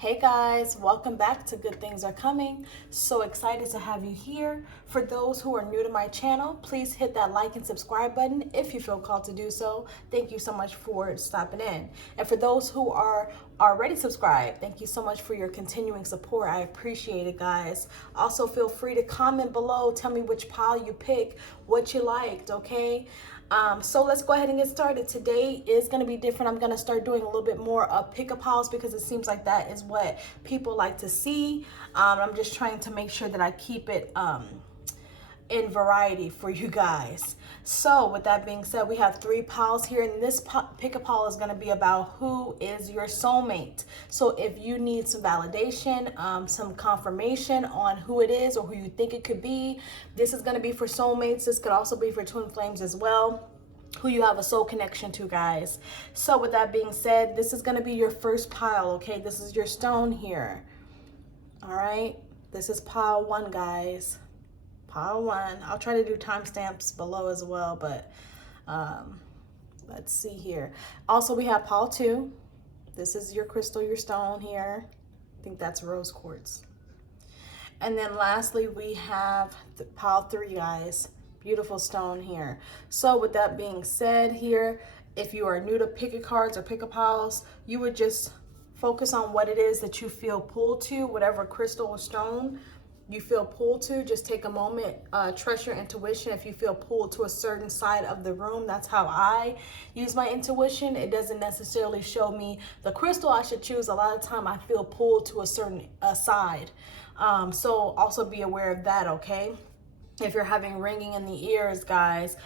Hey guys, welcome back to Good Things Are Coming. So excited to have you here. For those who are new to my channel, please hit that like and subscribe button if you feel called to do so. Thank you so much for stopping in. And for those who are already subscribed, thank you so much for your continuing support. I appreciate it, guys. Also, feel free to comment below. Tell me which pile you pick, what you liked, okay? So let's go ahead and get started. Today is going to be different. I'm going to start doing a little bit more of pick-up hauls because it seems like that is what people like to see. I'm just trying to make sure that I keep it in variety for you guys. So with that being said, we have 3 piles here, and this pick-up haul is going to be about who is your soulmate. So if you need some validation, some confirmation on who it is or who you think it could be, this is going to be for soulmates. This could also be for twin flames as well, who you have a soul connection to, guys. So with that being said, this is going to be your first pile, okay? This is your stone here. All right, this is pile 1, guys. Pile 1. I'll try to do timestamps below as well, but let's see here. Also, we have pile 2. This is your crystal, your stone here. I think that's rose quartz. And then lastly, we have pile 3, guys. Beautiful stone here. So with that being said here, if you are new to pick-a cards or pick-up piles, you would just focus on what it is that you feel pulled to, whatever crystal or stone you feel pulled to. Just take a moment, trust your intuition. If you feel pulled to a certain side of the room, that's how I use my intuition. It doesn't necessarily show me the crystal I should choose. A lot of time I feel pulled to a certain side. So also be aware of that, okay? If you're having ringing in the ears, guys,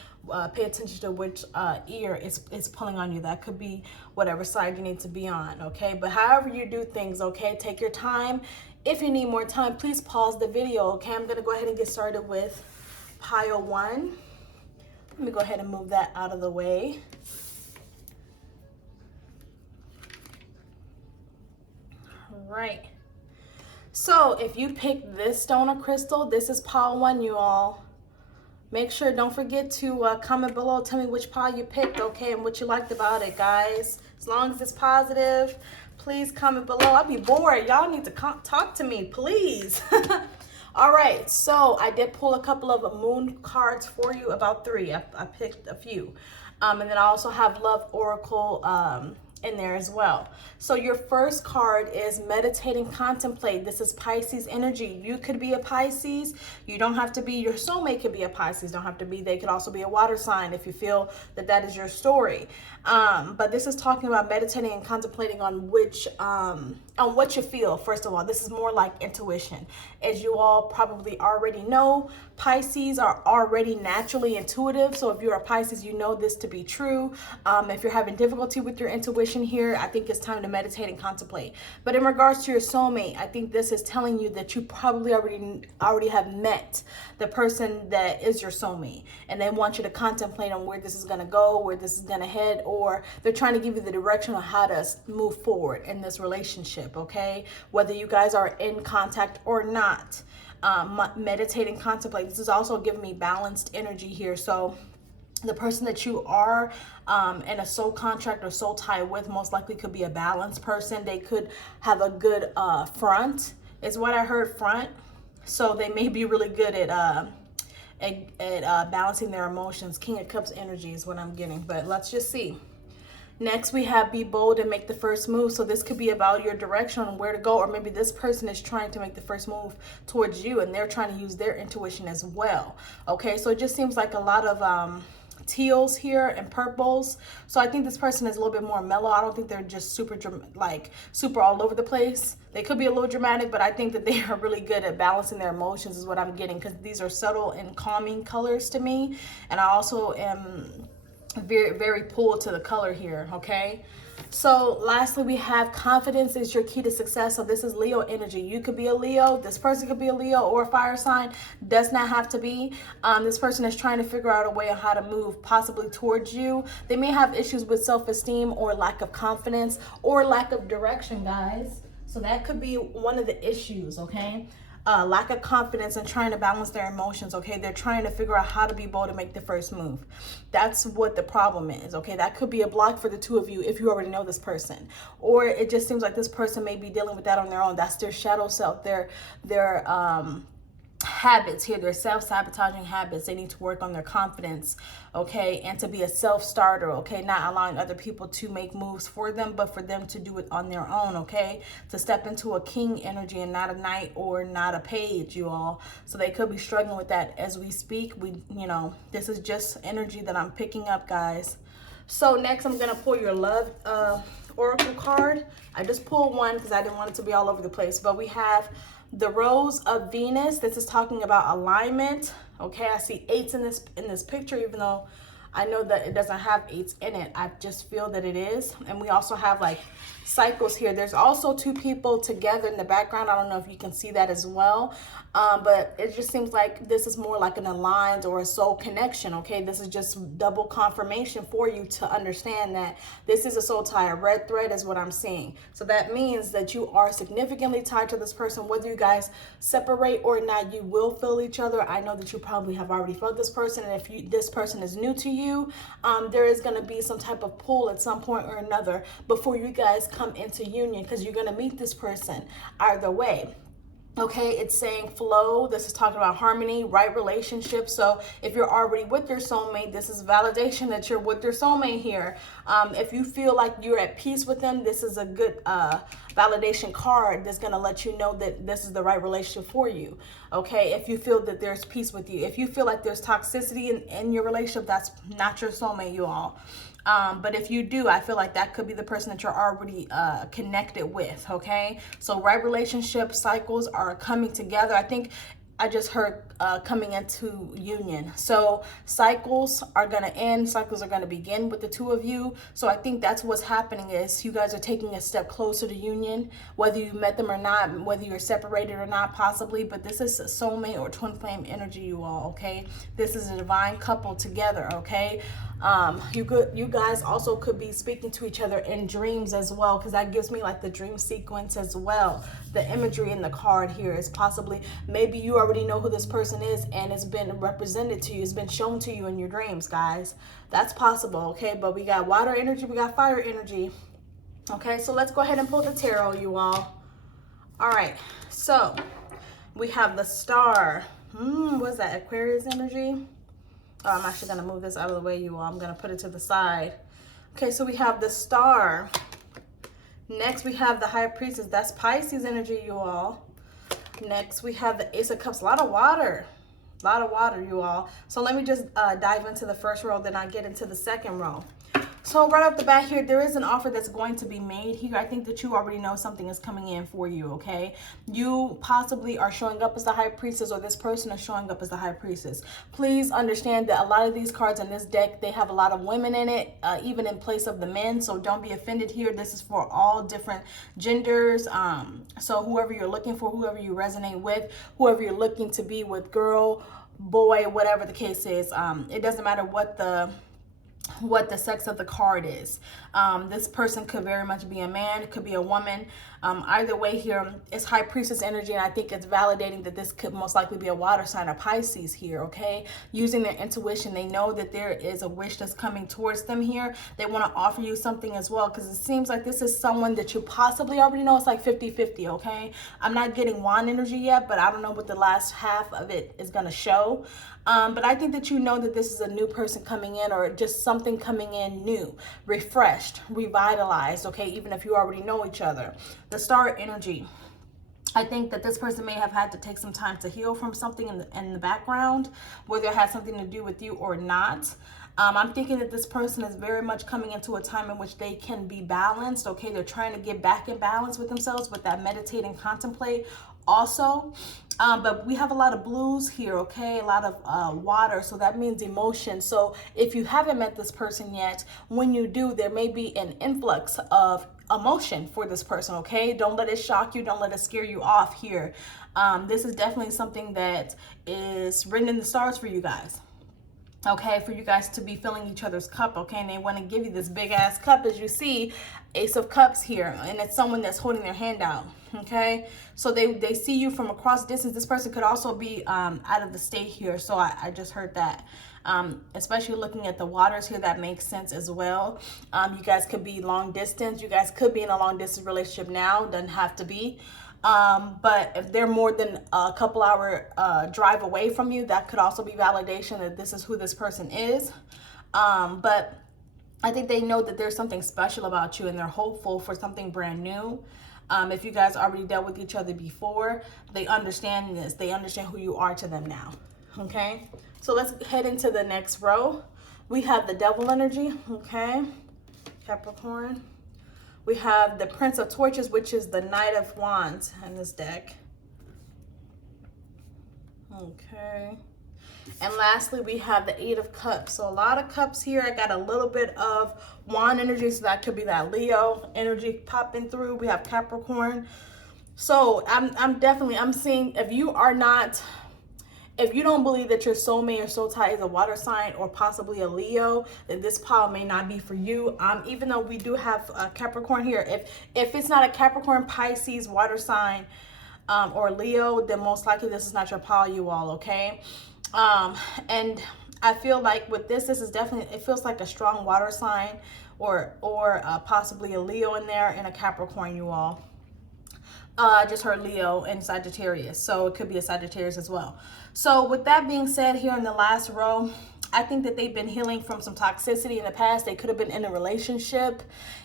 pay attention to which ear is pulling on you. That could be whatever side you need to be on, okay? But however you do things, okay, take your time. If you need more time, please pause the video, okay? I'm gonna go ahead and get started with pile 1. Let me go ahead and move that out of the way. All right. So if you pick this stone or crystal, this is pile 1, you all. Make sure, don't forget to comment below. Tell me which pile you picked, okay, and what you liked about it, guys. As long as it's positive, please comment below. I'll be bored. Y'all need to talk to me, please. All right, so I did pull a couple of moon cards for you, about 3. I picked a few. And then I also have Love Oracle in there as well. So your first card is meditating, contemplate. This is Pisces energy. You could be a Pisces. You don't have to be. Your soulmate could be a Pisces. Don't have to be. They could also be a water sign if you feel that that is your story. But this is talking about meditating and contemplating on what you feel. First of all, this is more like intuition. As you all probably already know, Pisces are already naturally intuitive. So if you're a Pisces, you know this to be true. If you're having difficulty with your intuition here, I think it's time to meditate and contemplate. But in regards to your soulmate, I think this is telling you that you probably already have met the person that is your soulmate, and they want you to contemplate on where this is going to go, where this is going to head, or they're trying to give you the direction on how to move forward in this relationship, okay? Whether you guys are in contact or not, meditate and contemplate. This is also giving me balanced energy here. So the person that you are in a soul contract or soul tie with most likely could be a balanced person. They could have a good front, is what I heard, front. So they may be really good at balancing their emotions. King of Cups energy is what I'm getting, but let's just see. Next, we have be bold and make the first move. So this could be about your direction on where to go, or maybe this person is trying to make the first move towards you and they're trying to use their intuition as well. Okay, so it just seems like a lot of teals here and purples. So I think this person is a little bit more mellow. I don't think they're just super all over the place. They could be a little dramatic, but I think that they are really good at balancing their emotions is what I'm getting, because these are subtle and calming colors to me. And I also am very, very pulled to the color here, okay? So lastly, we have confidence is your key to success. So this is Leo energy. You could be a Leo. This person could be a Leo or a fire sign. Does not have to be. This person is trying to figure out a way on how to move possibly towards you. They may have issues with self-esteem or lack of confidence or lack of direction, guys. So that could be one of the issues, okay? lack of confidence and trying to balance their emotions, okay? They're trying to figure out how to be bold to make the first move. That's what the problem is, okay? That could be a block for the two of you if you already know this person. Or it just seems like this person may be dealing with that on their own. That's their shadow self, their habits here, their self-sabotaging habits. They need to work on their confidence, okay, and to be a self-starter, okay, not allowing other people to make moves for them, but for them to do it on their own, okay, to step into a king energy and not a knight or not a page, you all. So they could be struggling with that as we speak. This is just energy that I'm picking up, guys. So next I'm gonna pull your love oracle card. I just pulled one because I didn't want it to be all over the place, but we have the Rose of Venus. This is talking about alignment. Okay, I see 8s in this picture, even though I know that it doesn't have 8s in it. I just feel that it is. And we also have like cycles here. There's also 2 people together in the background. I don't know if you can see that as well. But it just seems like this is more like an aligned or a soul connection, okay? This is just double confirmation for you to understand that this is a soul tie. A red thread is what I'm seeing. So that means that you are significantly tied to this person. Whether you guys separate or not, you will feel each other. I know that you probably have already felt this person, and if this person is new to you, there is going to be some type of pull at some point or another before you guys come into union, because you're going to meet this person either way. Okay, it's saying flow. This is talking about harmony, right relationship. So if you're already with your soulmate, this is validation that you're with your soulmate here. If you feel like you're at peace with them, this is a good validation card that's going to let you know that this is the right relationship for you. Okay, if you feel that there's peace with you. If you feel like there's toxicity in your relationship, that's not your soulmate, you all. But if you do, I feel like that could be the person that you're already connected with, okay? So right relationship cycles are coming together. I think I just heard coming into union. So cycles are going to end. Cycles are going to begin with the two of you. So I think that's what's happening is you guys are taking a step closer to union, whether you met them or not, whether you're separated or not, possibly. But this is a soulmate or twin flame energy, you all, okay? This is a divine couple together, okay? You guys also could be speaking to each other in dreams as well, because that gives me like the dream sequence as well. The imagery in the card here is possibly, maybe you already know who this person is and it's been represented to you, it's been shown to you in your dreams, guys. That's possible, okay? But we got water energy, we got fire energy. Okay, so let's go ahead and pull the tarot, you all. All right, so we have the star. What's that, Aquarius energy? Oh, I'm actually going to move this out of the way, you all. I'm going to put it to the side. Okay, so we have the star. Next, we have the High Priestess. That's Pisces energy, you all. Next, we have the Ace of Cups. A lot of water. A lot of water, you all. So let me just dive into the first row, then I'll get into the second row. So right off the bat here, there is an offer that's going to be made here. I think that you already know something is coming in for you, okay? You possibly are showing up as the High Priestess, or this person is showing up as the High Priestess. Please understand that a lot of these cards in this deck, they have a lot of women in it, even in place of the men. So don't be offended here. This is for all different genders. So whoever you're looking for, whoever you resonate with, whoever you're looking to be with, girl, boy, whatever the case is, it doesn't matter what the sex of the card is. This person could very much be a man, it could be a woman. Either way here, it's High Priestess energy, and I think it's validating that this could most likely be a water sign of Pisces here, okay? Using their intuition, they know that there is a wish that's coming towards them here. They want to offer you something as well, because it seems like this is someone that you possibly already know. It's like 50-50, okay? I'm not getting wand energy yet, but I don't know what the last half of it is going to show. But I think that you know that this is a new person coming in, or just something coming in new, refreshed, revitalized, okay, even if you already know each other. The star energy. I think that this person may have had to take some time to heal from something in the background, whether it has something to do with you or not. I'm thinking that this person is very much coming into a time in which they can be balanced, okay? They're trying to get back in balance with themselves with that meditate and contemplate also. But we have a lot of blues here, okay? A lot of water, so that means emotion. So if you haven't met this person yet, when you do, there may be an influx of emotion for this person, okay? Don't let it shock you. Don't let it scare you off here. This is definitely something that is written in the stars for you guys. okay, for you guys to be filling each other's cup, okay, and they want to give you this big ass cup, as you see, Ace of Cups here, and it's someone that's holding their hand out, okay, so they see you from across distance. This person could also be out of the state here, so I just heard that. Especially looking at the waters here, that makes sense as well. You guys could be long distance. You guys could be in a long distance relationship now, doesn't have to be. But if they're more than a couple hour drive away from you, that could also be validation that this is who this person is. But I think they know that there's something special about you and they're hopeful for something brand new. If you guys already dealt with each other before, they understand this. They understand who you are to them now. Okay, so let's head into the next row. We have the Devil energy, okay, Capricorn. We have the Prince of Torches, which is the Knight of Wands in this deck. Okay. And lastly, we have the Eight of Cups. So a lot of cups here. I got a little bit of Wand energy, so that could be that Leo energy popping through. We have Capricorn. So I'm seeing, if you don't believe that your soulmate or soul tie is a water sign or possibly a Leo, then this pile may not be for you. Even though we do have a Capricorn here, if it's not a Capricorn, Pisces, water sign, or Leo, then most likely this is not your pile, you all, okay? And I feel like with this is definitely, it feels like a strong water sign or possibly a Leo in there and a Capricorn, you all. I just heard Leo and Sagittarius, so it could be a Sagittarius as well. So with that being said, here in the last row, I think that they've been healing from some toxicity in the past. They could have been in a relationship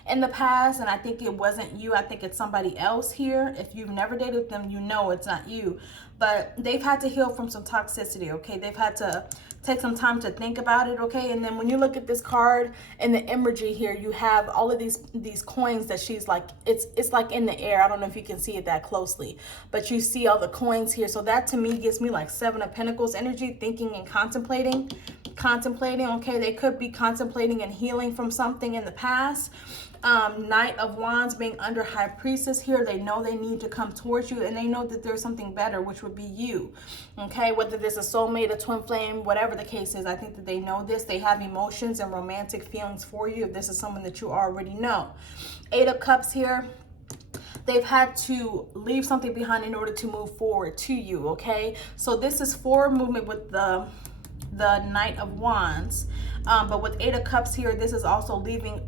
in the past, and I think it wasn't you. I think it's somebody else here. If you've never dated them, you know it's not you. But they've had to heal from some toxicity, okay? They've had to take some time to think about it, okay? And then when you look at this card and the imagery here, you have all of these coins that she's like, it's like in the air. I don't know if you can see it that closely, but you see all the coins here. So that to me gives me like Seven of Pentacles energy, thinking and contemplating, okay? They could be contemplating and healing from something in the past. Knight of Wands being under High Priestess here. They know they need to come towards you, and they know that there's something better, which would be you, okay? Whether there's a soulmate, a twin flame, whatever the case is, I think that they know this. They have emotions and romantic feelings for you if this is someone that you already know. Eight of Cups here. They've had to leave something behind in order to move forward to you, okay? So this is forward movement with the Knight of Wands. But with Eight of Cups here, this is also leaving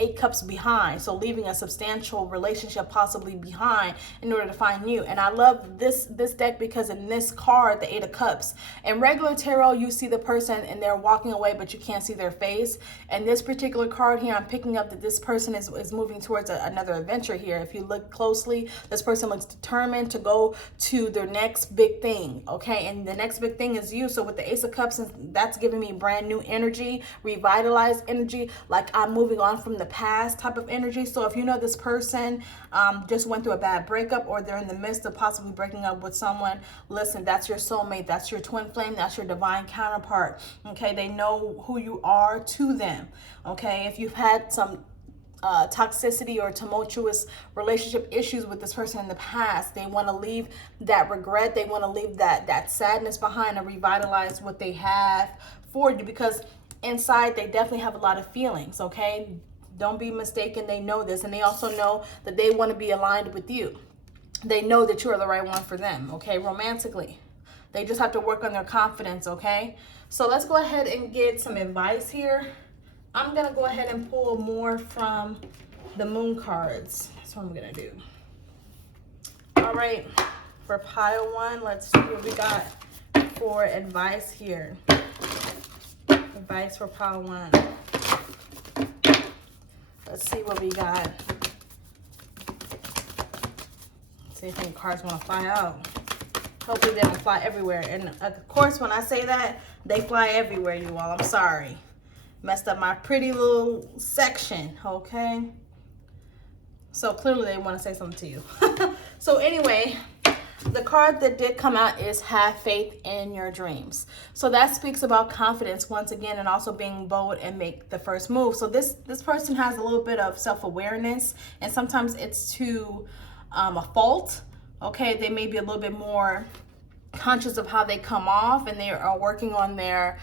eight cups behind. So leaving a substantial relationship possibly behind in order to find you. And I love this deck because in this card, the Eight of Cups, in regular tarot, you see the person and they're walking away, but you can't see their face. And this particular card here, I'm picking up that this person is moving towards another adventure here. If you look closely, this person looks determined to go to their next big thing, okay? And the next big thing is you. So with the Ace of Cups, that's giving me brand new energy, revitalized energy, like I'm moving on from the past type of energy. So if you know this person just went through a bad breakup, or they're in the midst of possibly breaking up with someone, listen, that's your soulmate, that's your twin flame, that's your divine counterpart, okay? They know who you are to them, okay? If you've had some toxicity or tumultuous relationship issues with this person in the past, they want to leave that regret, they want to leave that sadness behind and revitalize what they have for you, because inside they definitely have a lot of feelings, okay? Don't be mistaken, they know this, and they also know that they want to be aligned with you. They know that you're the right one for them, okay, romantically. They just have to work on their confidence, okay? So let's go ahead and get some advice here. I'm going to go ahead and pull more from the moon cards. That's what I'm going to do. All right, for pile one, let's see what we got for advice here. Advice for pile one. Let's see what we got. See if any cards want to fly out. Hopefully they don't fly everywhere. And of course, when I say that, they fly everywhere, you all. I'm sorry. Messed up my pretty little section, okay? So clearly they want to say something to you. So anyway, the card that did come out is Have Faith in Your Dreams. So that speaks about confidence once again, and also being bold and make the first move. So this person has a little bit of self-awareness, and sometimes it's to a fault, okay? They may be a little bit more conscious of how they come off, and they are working on their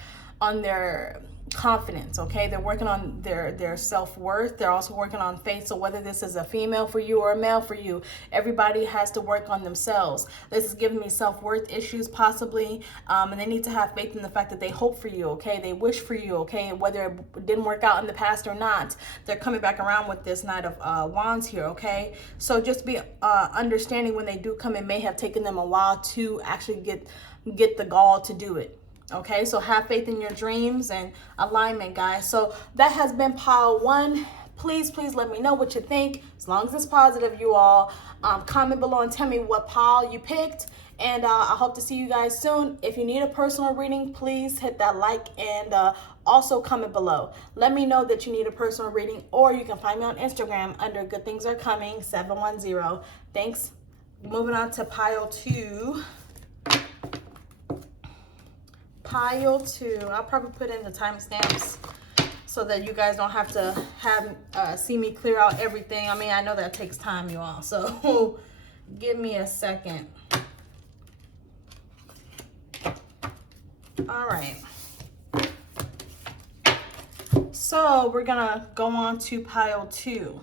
confidence. Okay, they're working on their self-worth. They're also working on faith. So whether this is a female for you or a male for you, everybody has to work on themselves. This is giving me self-worth issues possibly, and they need to have faith in the fact that they hope for you. Okay, they wish for you. Okay, whether it didn't work out in the past or not, they're coming back around with this Knight of Wands here. Okay, so just be understanding when they do come, it may have taken them a while to actually get the gall to do it. Okay, so have faith in your dreams and alignment, guys. So that has been pile 1. Please let me know what you think. As long as it's positive, you all. Comment below and tell me what pile you picked. And I hope to see you guys soon. If you need a personal reading, please hit that like and also comment below. Let me know that you need a personal reading, or you can find me on Instagram under Good Things Are Coming 710. Thanks. Moving on to pile 2. Pile 2. I'll probably put in the timestamps so that you guys don't have to see me clear out everything. I mean, I know that takes time, you all. So give me a second. All right. So we're gonna go on to pile 2.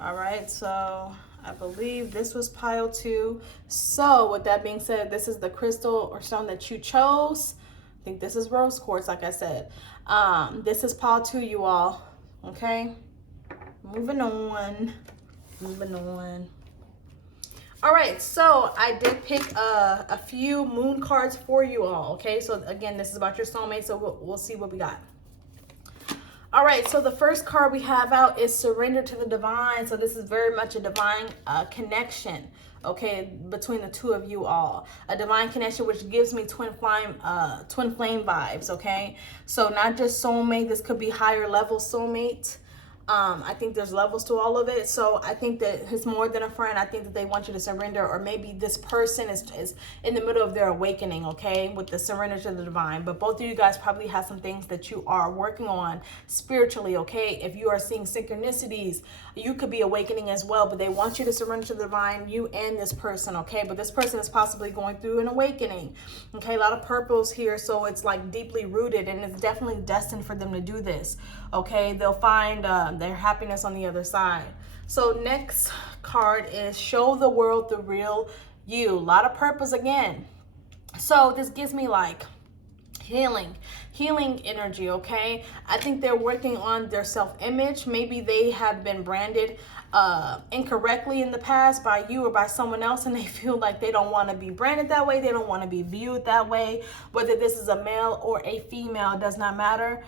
All right. So I believe this was pile 2. So with that being said, this is the crystal or stone that you chose. I think this is rose quartz, like I said. This is pile 2, you all. Okay. Moving on. All right. So I did pick a few moon cards for you all. Okay. So again, this is about your soulmate. So we'll see what we got. All right, so the first card we have out is Surrender to the Divine. So this is very much a divine connection, okay, between the two of you all. A divine connection which gives me twin flame vibes, okay? So not just soulmate, this could be higher level soulmate. I think there's levels to all of it. So I think that it's more than a friend. I think that they want you to surrender, or maybe this person is in the middle of their awakening, okay, with the surrender to the divine. But both of you guys probably have some things that you are working on spiritually, okay? If you are seeing synchronicities, you could be awakening as well, but they want you to surrender to the divine, you and this person, okay? But this person is possibly going through an awakening, okay? A lot of purples here, so it's like deeply rooted, and it's definitely destined for them to do this, okay? They'll find their happiness on the other side. So next card is Show the World the Real You. A lot of purpose again. So this gives me like healing energy, okay? I think they're working on their self-image. Maybe they have been branded incorrectly in the past by you or by someone else, and they feel like they don't want to be branded that way. They don't want to be viewed that way. Whether this is a male or a female, does not matter.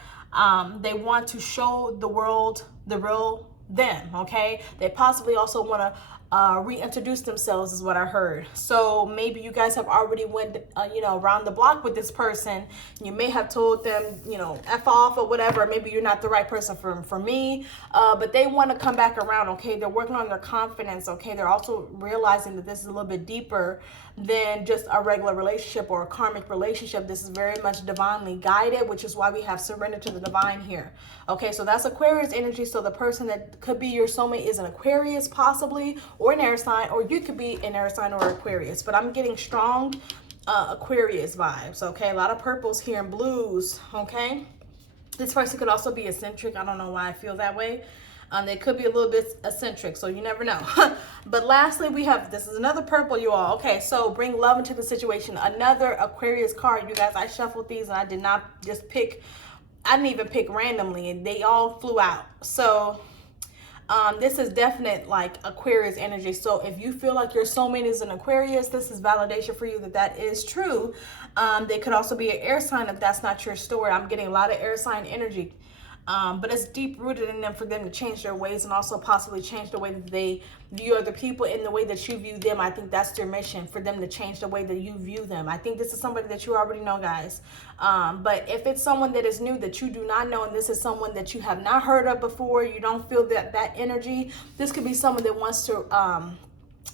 They want to show the world the real them, okay? They possibly also want to reintroduce themselves, is what I heard. So maybe you guys have already went around the block with this person. You may have told them, F off or whatever. Maybe you're not the right person for me, but they want to come back around, okay? They're working on their confidence, okay? They're also realizing that this is a little bit deeper than just a regular relationship or a karmic relationship. This is very much divinely guided, which is why we have surrender to the divine here. Okay, so that's Aquarius energy. So the person that could be your soulmate is an Aquarius possibly, or an air sign, or you could be an air sign or Aquarius. But I'm getting strong Aquarius vibes, okay? A lot of purples here and blues, okay? This person could also be eccentric. I don't know why I feel that way. They could be a little bit eccentric, so you never know. But lastly, we have, this is another purple, you all. Okay, so bring love into the situation. Another Aquarius card. You guys, I shuffled these and I did not just pick, I didn't even pick randomly, and they all flew out. So this is definite like Aquarius energy. So if you feel like your soulmate is an Aquarius, this is validation for you that that is true. They could also be an air sign if that's not your story. I'm getting a lot of air sign energy. But it's deep rooted in them for them to change their ways and also possibly change the way that they view other people in the way that you view them. I think that's their mission, for them to change the way that you view them. I think this is somebody that you already know, guys. But if it's someone that is new that you do not know, and this is someone that you have not heard of before, you don't feel that energy, this could be someone that wants to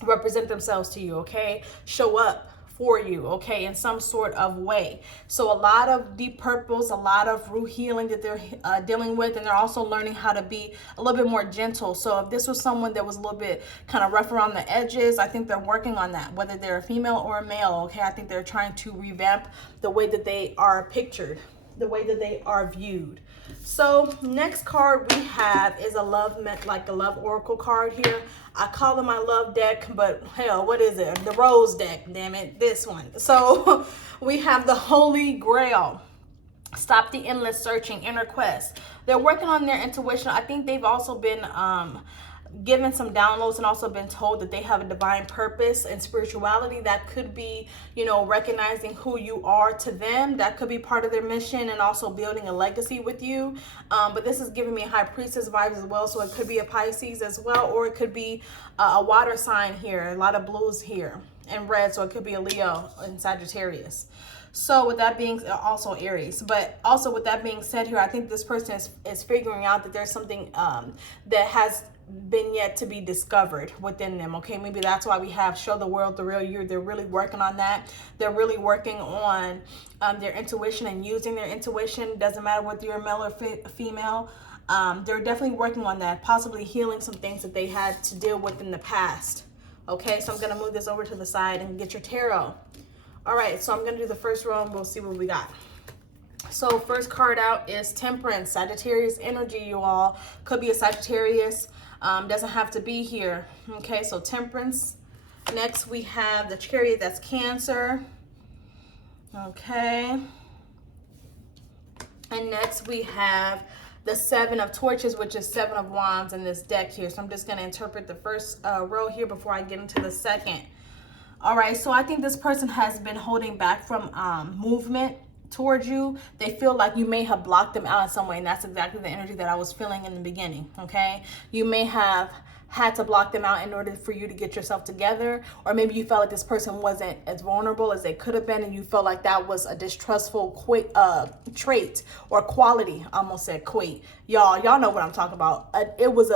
represent themselves to you, okay? Show up for you, okay, in some sort of way. So a lot of deep purples, a lot of root healing that they're dealing with, and they're also learning how to be a little bit more gentle. So if this was someone that was a little bit kind of rough around the edges, I think they're working on that, whether they're a female or a male, okay? I think they're trying to revamp the way that they are pictured. the way that they are viewed. So next card we have is a love oracle card here. I call it my love deck, but hell, what is it? The rose deck, damn it, this one. So we have the Holy Grail. Stop the endless searching, inner quest. They're working on their intuition. I think they've also been given some downloads and also been told that they have a divine purpose and spirituality. That could be, you know, recognizing who you are to them. That could be part of their mission, and also building a legacy with you. But this is giving me High Priestess vibes as well. So it could be a Pisces as well, or it could be a water sign here. A lot of blues here and red. So it could be a Leo and Sagittarius. So with that being, also Aries, but also with that being said here, I think this person is figuring out that there's something that has been yet to be discovered within them. Okay, maybe that's why we have show the world the real you. They're really working on that. They're really working on their intuition and using their intuition. Doesn't matter whether you're male or female. They're definitely working on that, possibly healing some things that they had to deal with in the past. Okay, so I'm going to move this over to the side and get your tarot. All right, so I'm going to do the first row and we'll see what we got. So first card out is Temperance, Sagittarius energy, you all. Could be a Sagittarius. Doesn't have to be here. Okay, so Temperance. Next we have the Chariot, that's Cancer. Okay. And next we have the Seven of Torches, which is Seven of Wands in this deck here. So I'm just going to interpret the first row here before I get into the second. All right, so I think this person has been holding back from movement towards you. They feel like you may have blocked them out in some way, and that's exactly the energy that I was feeling in the beginning, okay? You may have had to block them out in order for you to get yourself together, or maybe you felt like this person wasn't as vulnerable as they could have been, and you felt like that was a distrustful trait or quality. I almost said quit. Y'all know what I'm talking about. It was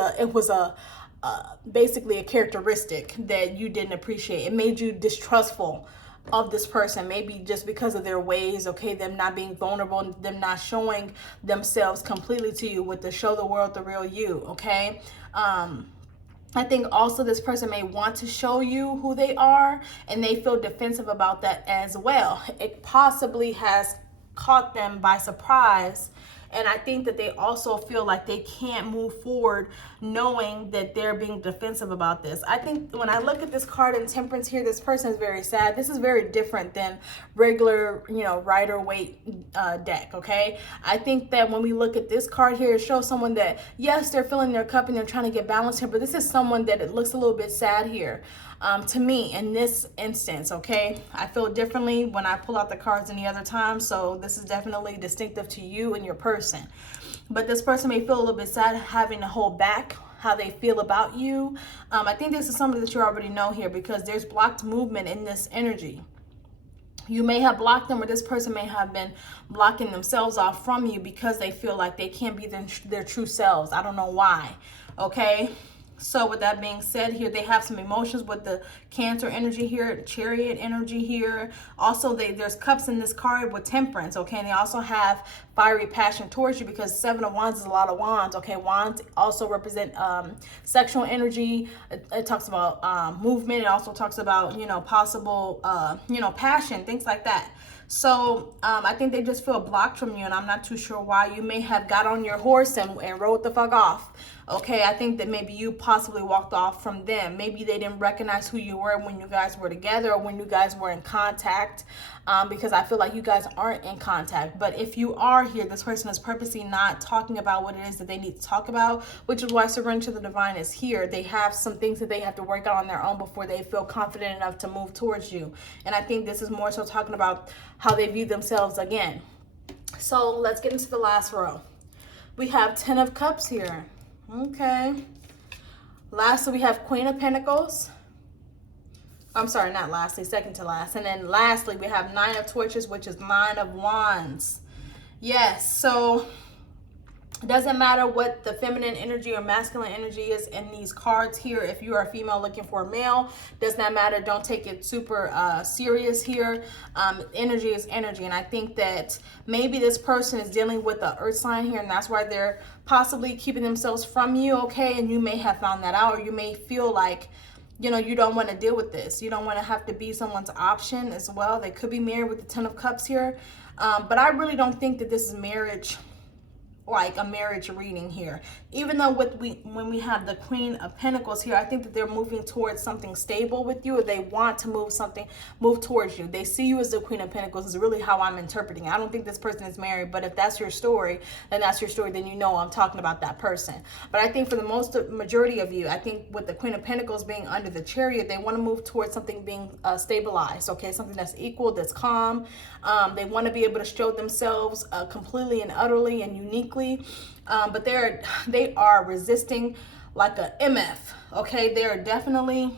basically a characteristic that you didn't appreciate. It made you distrustful of this person, maybe just because of their ways, okay, them not being vulnerable, them not showing themselves completely to you with the show the world the real you, okay? I think also this person may want to show you who they are, and they feel defensive about that as well. It possibly has caught them by surprise. And I think that they also feel like they can't move forward knowing that they're being defensive about this. I think when I look at this card in Temperance here, this person is very sad. This is very different than regular, you know, Rider-Waite deck, okay? I think that when we look at this card here, it shows someone that, yes, they're filling their cup and they're trying to get balanced here, but this is someone that it looks a little bit sad here. To me, in this instance, okay, I feel differently when I pull out the cards any other time, so this is definitely distinctive to you and your person. But this person may feel a little bit sad having to hold back how they feel about you. I think this is something that you already know here, because there's blocked movement in this energy. You may have blocked them, or this person may have been blocking themselves off from you because they feel like they can't be their true selves. I don't know why, okay? So with that being said here, they have some emotions with the Cancer energy here, Chariot energy here. Also, there's cups in this card with Temperance, okay? And they also have fiery passion towards you, because Seven of Wands is a lot of wands, okay? Wands also represent sexual energy. It talks about movement. It also talks about, you know, possible, you know, passion, things like that. So I think they just feel blocked from you, and I'm not too sure why. You may have got on your horse and rode the fuck off. Okay, I think that maybe you possibly walked off from them. Maybe they didn't recognize who you were when you guys were together, or when you guys were in contact, because I feel like you guys aren't in contact. But if you are here, this person is purposely not talking about what it is that they need to talk about, which is why Surrender to the Divine is here. They have some things that they have to work out on their own before they feel confident enough to move towards you. And I think this is more so talking about how they view themselves again. So let's get into the last row. We have 10 of Cups here. Okay. Lastly, we have Queen of Pentacles. I'm sorry, not lastly, second to last. And then lastly, we have 9 of Torches, which is 9 of Wands. Yes, so it doesn't matter what the feminine energy or masculine energy is in these cards here. If you are a female looking for a male, does not matter. Don't take it super serious here. Energy is energy. And I think that maybe this person is dealing with the earth sign here, and that's why they're possibly keeping themselves from you, okay? And you may have found that out, or you may feel like you know, you don't want to deal with this. You don't want to have to be someone's option as well. They could be married with the Ten of Cups here. But I really don't think that this is marriage, like a marriage reading here. Even though when we have the Queen of Pentacles here, I think that they're moving towards something stable with you, or they want to move towards you. They see you as the Queen of Pentacles is really how I'm interpreting it. I don't think this person is married, but if that's your story, then that's your story. Then you know I'm talking about that person. But I think for the majority of you, I think with the Queen of Pentacles being under the Chariot, they want to move towards something being stabilized, okay? Something that's equal, that's calm. They want to be able to show themselves completely and utterly and uniquely. But they are resisting like a MF, okay? They're definitely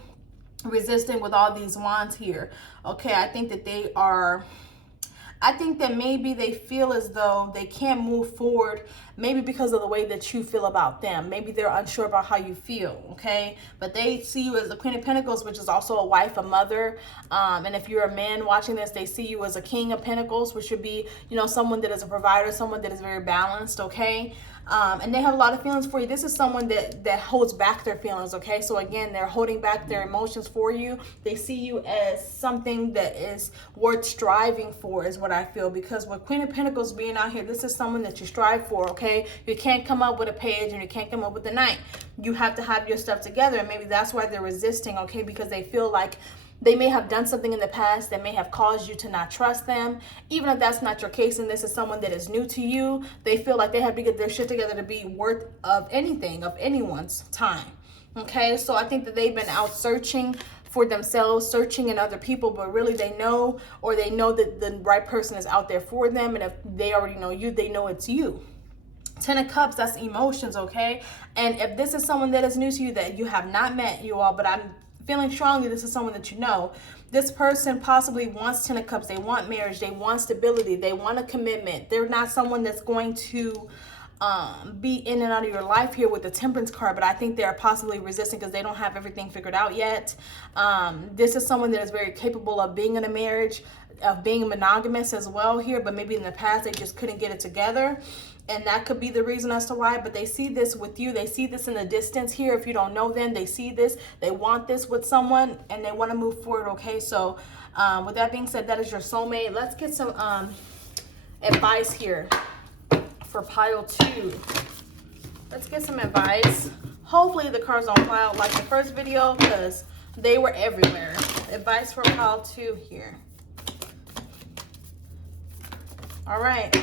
resisting with all these wands here, okay? I think that maybe they feel as though they can't move forward, maybe because of the way that you feel about them. Maybe they're unsure about how you feel, okay? But they see you as the Queen of Pentacles, which is also a wife, a mother. And if you're a man watching this, they see you as a King of Pentacles, which should be, you know, someone that is a provider, someone that is very balanced, okay? And they have a lot of feelings for you. This is someone that holds back their feelings, okay? So again, they're holding back their emotions for you. They see you as something that is worth striving for, is what I feel. Because with Queen of Pentacles being out here, this is someone that you strive for, okay? You can't come up with a Page and you can't come up with a Knight. You have to have your stuff together. And maybe that's why they're resisting, okay? Because they feel like they may have done something in the past that may have caused you to not trust them. Even if that's not your case and this is someone that is new to you, they feel like they have to get their shit together to be worth of anything, of anyone's time. Okay, so I think that they've been out searching for themselves, searching in other people, but really they know that the right person is out there for them. And if they already know you, they know it's you. Ten of Cups, that's emotions, okay? And if this is someone that is new to you that you have not met, you all, but I'm feeling strongly this is someone that you know, this person possibly wants Ten of Cups. They want marriage. They want stability. They want a commitment. They're not someone that's going to be in and out of your life here with the Temperance card, but I think they're possibly resisting because they don't have everything figured out yet. This is someone that is very capable of being in a marriage, of being monogamous as well here, but maybe in the past they just couldn't get it together. And that could be the reason as to why, but they see this with you. They see this in the distance here. If you don't know them, they see this. They want this with someone and they want to move forward, okay? So with that being said, that is your soulmate. Let's get some advice here for pile 2. Let's get some advice. Hopefully the cards don't fly out like the first video because they were everywhere. Advice for pile 2 here. All right.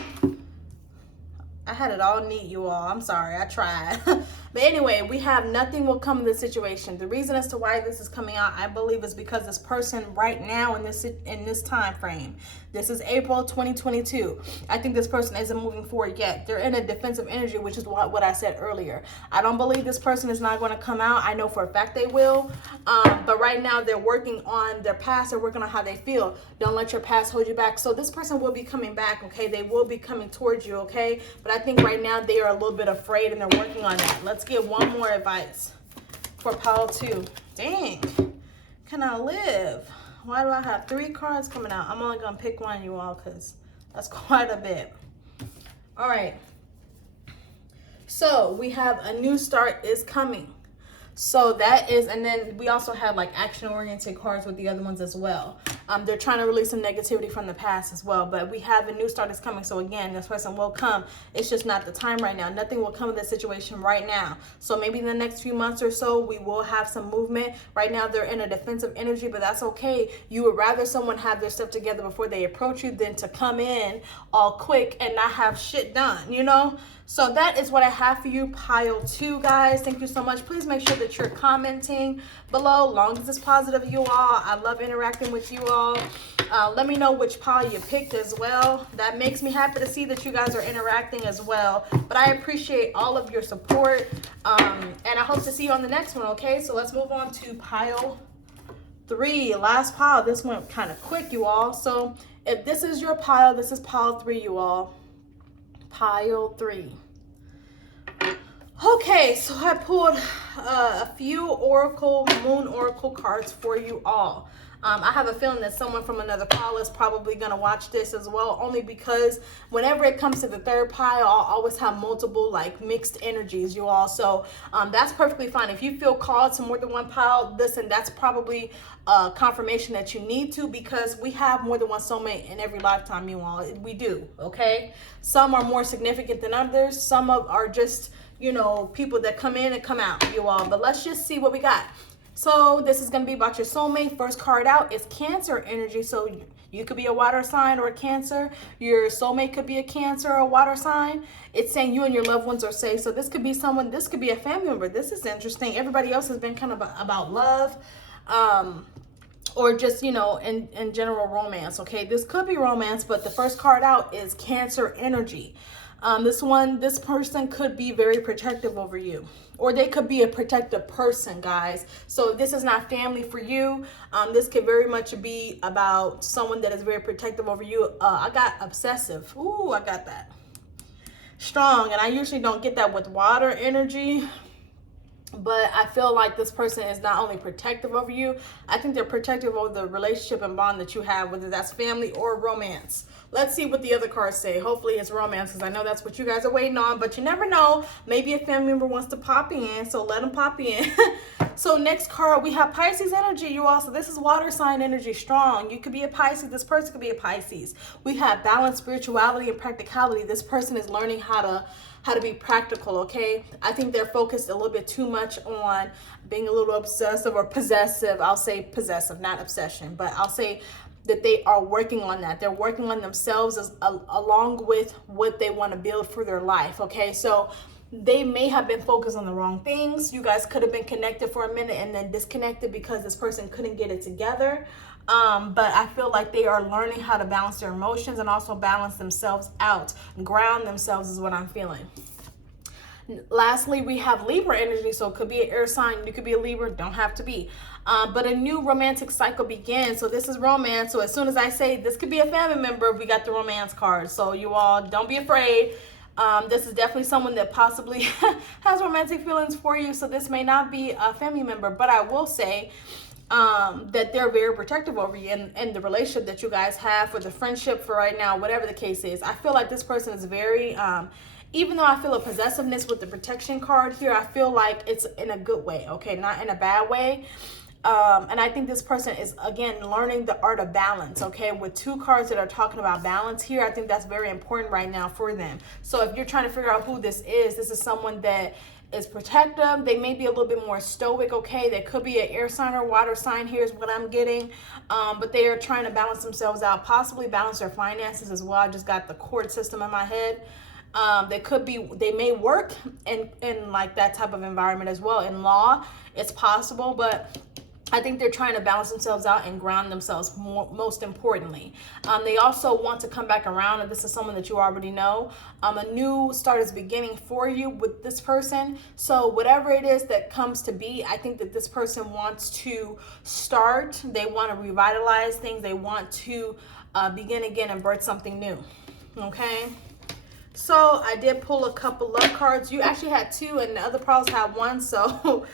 I had it all neat, you all. I'm sorry. I tried. But anyway, we have nothing will come of this situation. The reason as to why this is coming out, I believe, is because this person right now in this time frame, this is April 2022. I think this person isn't moving forward yet. They're in a defensive energy, which is what I said earlier. I don't believe this person is not going to come out. I know for a fact they will. But right now they're working on their past. They're working on how they feel. Don't let your past hold you back. So this person will be coming back, okay? They will be coming towards you, okay? But I think right now they are a little bit afraid and they're working on that. Let's get one more advice for pile 2. Dang, can I live? Why do I have 3 cards coming out? I'm only gonna pick one, you all, because that's quite a bit. All right, so we have a new start is coming. So that is, and then we also have like action-oriented cards with the other ones as well. They're trying to release some negativity from the past as well, but we have a new start is coming. So again, this person will come. It's just not the time right now. Nothing will come of this situation right now. So maybe in the next few months or so, we will have some movement. Right now, they're in a defensive energy, but that's okay. You would rather someone have their stuff together before they approach you than to come in all quick and not have shit done, you know? So that is what I have for you, pile 2, guys. Thank you so much. Please make sure that you're commenting below, long as it's positive, you all. I love interacting with you all. Let me know which pile you picked as well. That makes me happy to see that you guys are interacting as well. But I appreciate all of your support. And I hope to see you on the next one, okay? So let's move on to pile 3. Last pile. This went kind of quick, you all. So if this is your pile, this is pile 3, you all. Pile 3. Okay, so I pulled a few moon oracle cards for you all. I have a feeling that someone from another call is probably going to watch this as well, only because whenever it comes to the third pile, I'll always have multiple like mixed energies, you all. So that's perfectly fine. If you feel called to more than one pile, listen, that's probably confirmation that you need to, because we have more than one soulmate in every lifetime, you all. We do, okay? Some are more significant than others. Some are just, you know, people that come in and come out, you all. But let's just see what we got. So this is going to be about your soulmate. First card out is Cancer energy. So you could be a water sign or a Cancer. Your soulmate could be a Cancer or a water sign. It's saying you and your loved ones are safe. So this could be someone, this could be a family member. This is interesting. Everybody else has been kind of about love. Or just, you know, in general romance, okay? This could be romance, but the first card out is Cancer energy. This person could be very protective over you, or they could be a protective person, guys. So this is not family for you. This could very much be about someone that is very protective over you. I got obsessive. Ooh, I got that. Strong, and I usually don't get that with water energy. But I feel like this person is not only protective over you, I think they're protective over the relationship and bond that you have, whether that's family or romance. Let's see what the other cards say. Hopefully it's romance, because I know that's what you guys are waiting on, but you never know. Maybe a family member wants to pop in, so let them pop in. So next card, we have Pisces energy, you all. So this is water sign energy, strong. You could be a Pisces. This person could be a Pisces. We have balance, spirituality, and practicality. This person is learning how to be practical, okay? I think they're focused a little bit too much on being a little obsessive or possessive. I'll say possessive, not obsession, but I'll say that they are working on that. They're working on themselves along with what they want to build for their life, okay? So they may have been focused on the wrong things. You guys could have been connected for a minute and then disconnected because this person couldn't get it together. But I feel like they are learning how to balance their emotions and also balance themselves out. Ground themselves is what I'm feeling. Lastly, we have Libra energy. So it could be an air sign. You could be a Libra. Don't have to be. But a new romantic cycle begins. So this is romance. So as soon as I say this could be a family member, we got the romance card. So you all don't be afraid. This is definitely someone that possibly has romantic feelings for you. So this may not be a family member, but I will say that they're very protective over you and the relationship that you guys have, for the friendship, for right now, whatever the case is. I feel like this person is very, even though I feel a possessiveness with the protection card here, I feel like it's in a good way, okay, not in a bad way. And I think this person is, again, learning the art of balance, okay? With two cards that are talking about balance here, I think that's very important right now for them. So if you're trying to figure out who this is someone that is protective. They may be a little bit more stoic, okay? They could be an air sign or water sign. Here's what I'm getting. But they are trying to balance themselves out, possibly balance their finances as well. I just got the court system in my head. They may work in like that type of environment as well. In law, it's possible, but I think they're trying to balance themselves out and ground themselves most importantly. They also want to come back around, and this is someone that you already know. A new start is beginning for you with this person. So whatever it is that comes to be, I think that this person wants to start. They want to revitalize things. They want to begin again and birth something new. Okay? So I did pull a couple love cards. You actually had two, and the other pros had one. So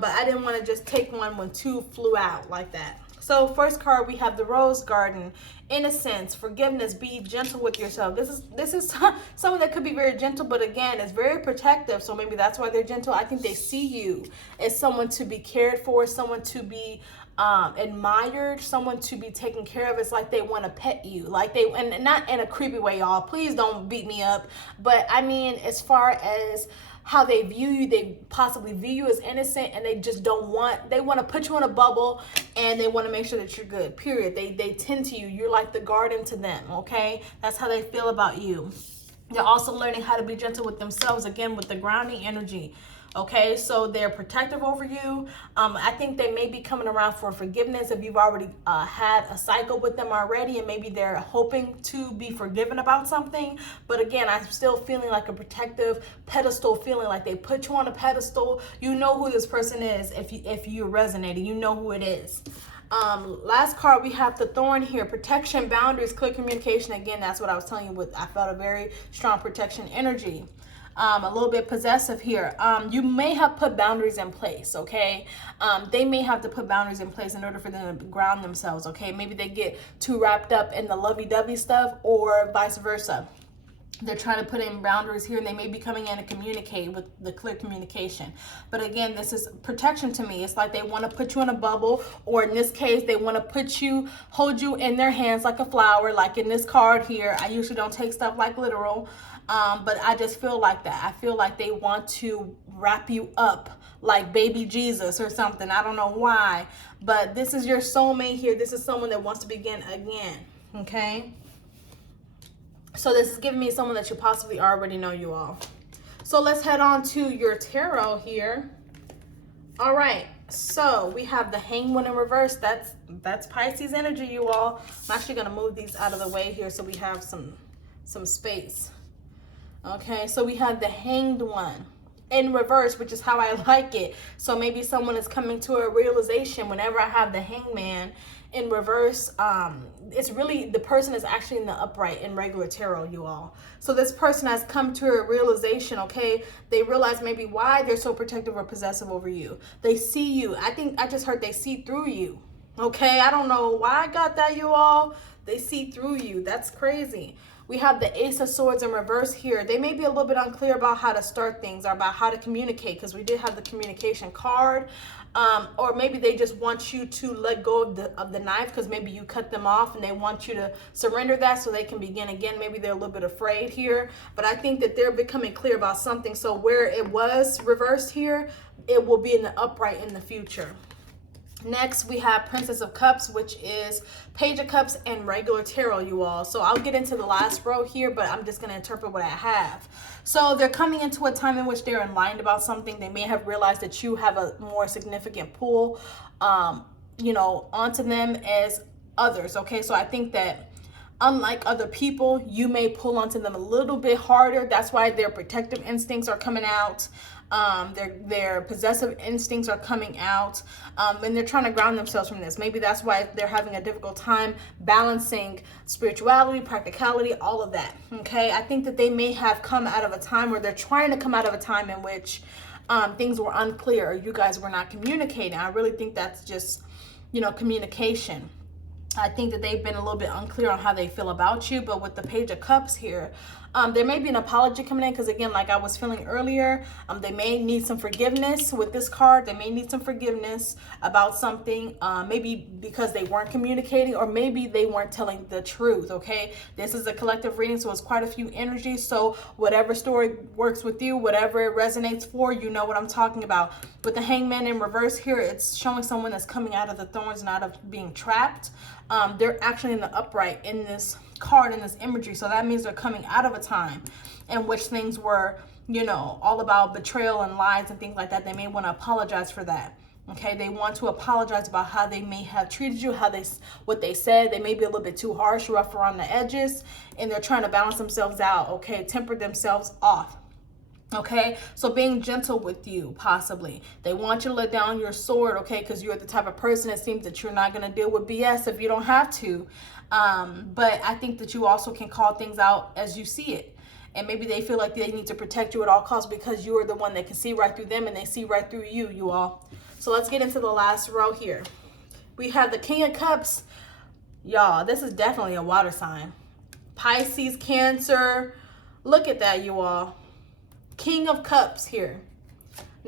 but I didn't want to just take one when two flew out like that. So first card, we have the Rose Garden. Innocence, forgiveness, be gentle with yourself. This is someone that could be very gentle, but again, it's very protective. So maybe that's why they're gentle. I think they see you as someone to be cared for, someone to be admired, someone to be taken care of. It's like they want to pet you, like they, and not in a creepy way, y'all. Please don't beat me up. But I mean, as far as how they view you, they possibly view you as innocent, and they just they want to put you in a bubble, and they want to make sure that you're good, period. They tend to you. You're like the garden to them, okay? That's how they feel about you. They're also learning how to be gentle with themselves, again, with the grounding energy. Okay, so they're protective over you. I think they may be coming around for forgiveness if you've already had a cycle with them already, and maybe they're hoping to be forgiven about something. But again, I'm still feeling like a protective pedestal feeling, like they put you on a pedestal. You know who this person is if you're resonating. You know who it is. Last card, we have the Thorn here. Protection, boundaries, clear communication. Again, that's what I was telling you with. I felt a very strong protection energy. a little bit possessive here. You may have put boundaries in place, okay? They may have to put boundaries in place in order for them to ground themselves, okay? Maybe they get too wrapped up in the lovey-dovey stuff, or vice versa. They're trying to put in boundaries here, and they may be coming in to communicate with the clear communication. But again, this is protection to me. It's like they want to put you in a bubble, or in this case, they want to hold you in their hands like a flower, like in this card here. I usually don't take stuff like literal, but I just feel like that. I feel like they want to wrap you up like baby Jesus or something. I don't know why, but this is your soulmate here. This is someone that wants to begin again, okay? So this is giving me someone that you possibly already know, you all. So let's head on to your tarot here. All right, so we have the Hanged One in reverse. That's Pisces energy, you all. I'm actually going to move these out of the way here so we have some space. Okay, so we have the Hanged One in reverse, which is how I like it. So maybe someone is coming to a realization. Whenever I have the Hangman in reverse, it's really, the person is actually in the upright in regular tarot, you all. So this person has come to a realization, okay? They realize maybe why they're so protective or possessive over you. They see you. I just heard they see through you, okay? I don't know why I got that, you all. They see through you. That's crazy. We have the Ace of Swords in reverse here. They may be a little bit unclear about how to start things or about how to communicate, because we did have the communication card. Or maybe they just want you to let go of the knife, because maybe you cut them off and they want you to surrender that so they can begin again. Maybe they're a little bit afraid here, but I think that they're becoming clear about something. So where it was reversed here, it will be in the upright in the future. Next, we have Princess of Cups, which is Page of Cups and regular tarot, you all. So I'll get into the last row here, but I'm just going to interpret what I have. So they're coming into a time in which they're enlightened about something. They may have realized that you have a more significant pull, onto them as others, okay? So I think that unlike other people, you may pull onto them a little bit harder. That's why their protective instincts are coming out. Their possessive instincts are coming out, and they're trying to ground themselves from this. Maybe that's why they're having a difficult time balancing spirituality, practicality, all of that. Okay, I think that they may have come out of a time, or they're trying to come out of a time in which things were unclear, or you guys were not communicating. I really think that's just, communication. I think that they've been a little bit unclear on how they feel about you. But with the Page of Cups here, there may be an apology coming in, because again, like I was feeling earlier, they may need some forgiveness with this card. They may need some forgiveness about something, maybe because they weren't communicating, or maybe they weren't telling the truth, okay? This is a collective reading, so it's quite a few energies. So whatever story works with you, whatever it resonates for, you know what I'm talking about. With the Hangman in reverse here, it's showing someone that's coming out of the thorns and out of being trapped. They're actually in the upright in this card, in this imagery. So that means they're coming out of a time in which things were, all about betrayal and lies and things like that. They may want to apologize for that. Okay, they want to apologize about how they may have treated you, what they said. They may be a little bit too harsh, rough around the edges, and they're trying to balance themselves out. Okay, temper themselves off. Okay, so being gentle with you, possibly. They want you to let down your sword, okay, because you're the type of person, it seems, that you're not going to deal with BS if you don't have to. But I think that you also can call things out as you see it. And maybe they feel like they need to protect you at all costs, because you are the one that can see right through them, and they see right through you, you all. So let's get into the last row here. We have the King of Cups. Y'all, this is definitely a water sign. Pisces, Cancer. Look at that, you all. King of Cups here.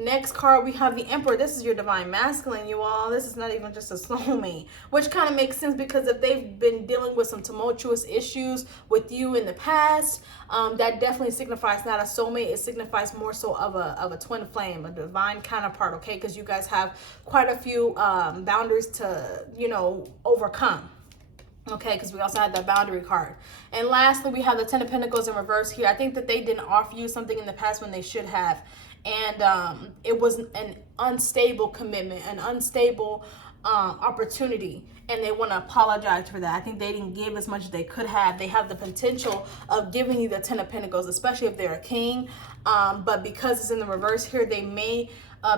Next card, we have the Emperor. This is your divine masculine, you all. This is not even just a soulmate, which kind of makes sense, because if they've been dealing with some tumultuous issues with you in the past, that definitely signifies not a soulmate. It signifies more so of a twin flame, a divine counterpart, okay? Because you guys have quite a few boundaries to, overcome. Okay, because we also had that boundary card. And lastly, we have the Ten of Pentacles in reverse here. I think that they didn't offer you something in the past when they should have. And it was an unstable commitment, an unstable opportunity. And they want to apologize for that. I think they didn't give as much as they could have. They have the potential of giving you the Ten of Pentacles, especially if they're a king. But because it's in the reverse here, they may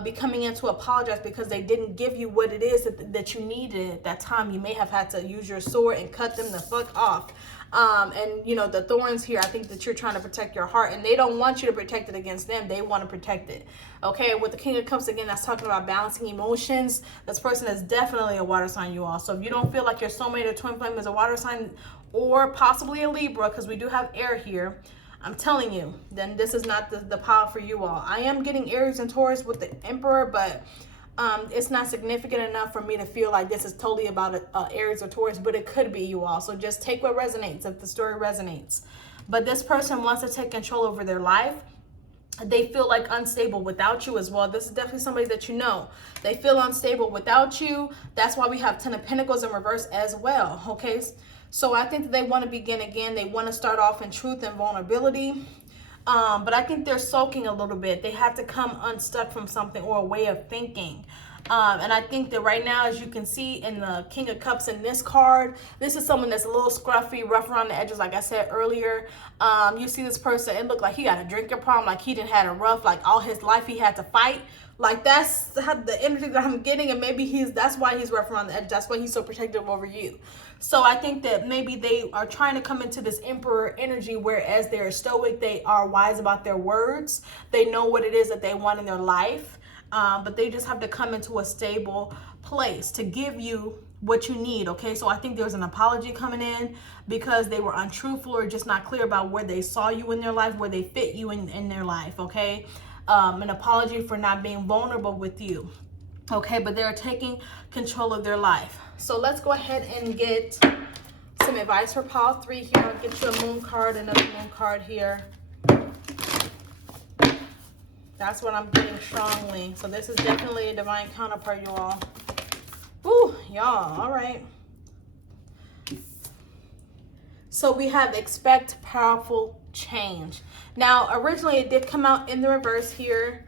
be coming in to apologize because they didn't give you what it is that you needed at that time. You may have had to use your sword and cut them the fuck off. And you know, the thorns here, I think that you're trying to protect your heart, and they don't want you to protect it against them. They want to protect it. Okay, with the King of Cups, again, that's talking about balancing emotions. This person is definitely a water sign, you all. So if you don't feel like your soulmate or twin flame is a water sign, or possibly a Libra, because we do have air here, I'm telling you, then this is not the pile for you all. I am getting Aries and Taurus with the Emperor, but it's not significant enough for me to feel like this is totally about Aries or Taurus, but it could be, you all. So just take what resonates, if the story resonates. But this person wants to take control over their life. They feel like unstable without you as well. This is definitely somebody that you know. They feel unstable without you. That's why we have Ten of Pentacles in reverse as well, okay? So I think that they want to begin again. They want to start off in truth and vulnerability. But I think they're sulking a little bit. They had to come unstuck from something or a way of thinking. And I think that right now, as you can see in the King of Cups in this card, this is someone that's a little scruffy, rough around the edges, like I said earlier. You see this person, it looked like he got a drinking problem, like he didn't had a rough, like all his life he had to fight. Like that's how the energy that I'm getting, and maybe that's why he's rough around the edge. That's why he's so protective over you. So I think that maybe they are trying to come into this Emperor energy, whereas they're stoic, they are wise about their words. They know what it is that they want in their life. But they just have to come into a stable place to give you what you need, okay? So I think there's an apology coming in because they were untruthful or just not clear about where they saw you in their life, where they fit you in their life, okay? An apology for not being vulnerable with you, okay? But they're taking control of their life. So let's go ahead and get some advice for pile 3 here. I'll get you a moon card, another moon card here. That's what I'm getting strongly. So this is definitely a divine counterpart, you all. Ooh, y'all, all right. So we have expect powerful change. Now, originally it did come out in the reverse here.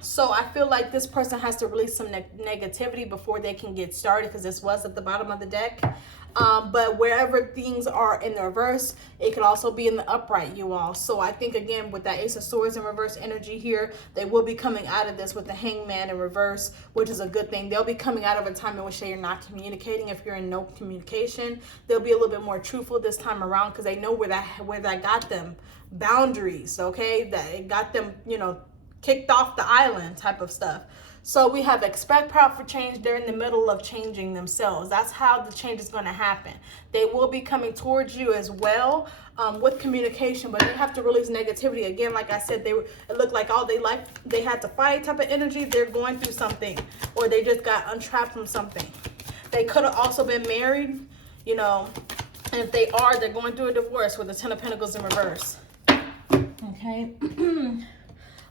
So I feel like this person has to release some negativity before they can get started, because this was at the bottom of the deck. But wherever things are in the reverse, it could also be in the upright, you all. So I think, again, with that Ace of Swords in reverse energy here, they will be coming out of this with the Hangman in reverse, which is a good thing. They'll be coming out of a time in which they are not communicating. If you're in no communication, they'll be a little bit more truthful this time around, because they know where that got them. Boundaries, okay? That it got them, you know, kicked off the island type of stuff. So we have expect powerful change. They're in the middle of changing themselves. That's how the change is going to happen. They will be coming towards you as well with communication, but they have to release negativity. Again, like I said, it looked like all they had to fight type of energy. They're going through something, or they just got untrapped from something. They could have also been married, you know, and if they are, they're going through a divorce with the Ten of Pentacles in reverse. Okay.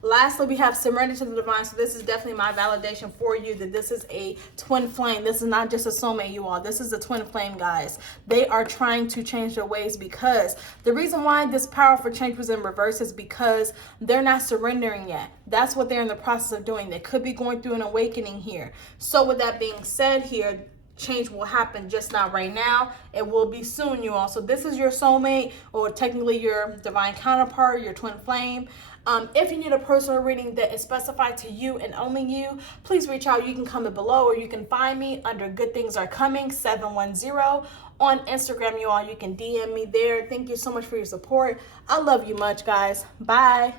Lastly, we have surrender to the divine. So this is definitely my validation for you that this is a twin flame. This is not just a soulmate, you all. This is a twin flame, guys. They are trying to change their ways, because the reason why this powerful change was in reverse is because they're not surrendering yet. That's what they're in the process of doing. They could be going through an awakening here. So with that being said here, change will happen, just not right now. It will be soon, you all. So this is your soulmate, or technically your divine counterpart, your twin flame. If you need a personal reading that is specified to you and only you, please reach out. You can comment below, or you can find me under Good Things Are Coming 710 on Instagram, you all. You can DM me there. Thank you so much for your support. I love you much, guys. Bye.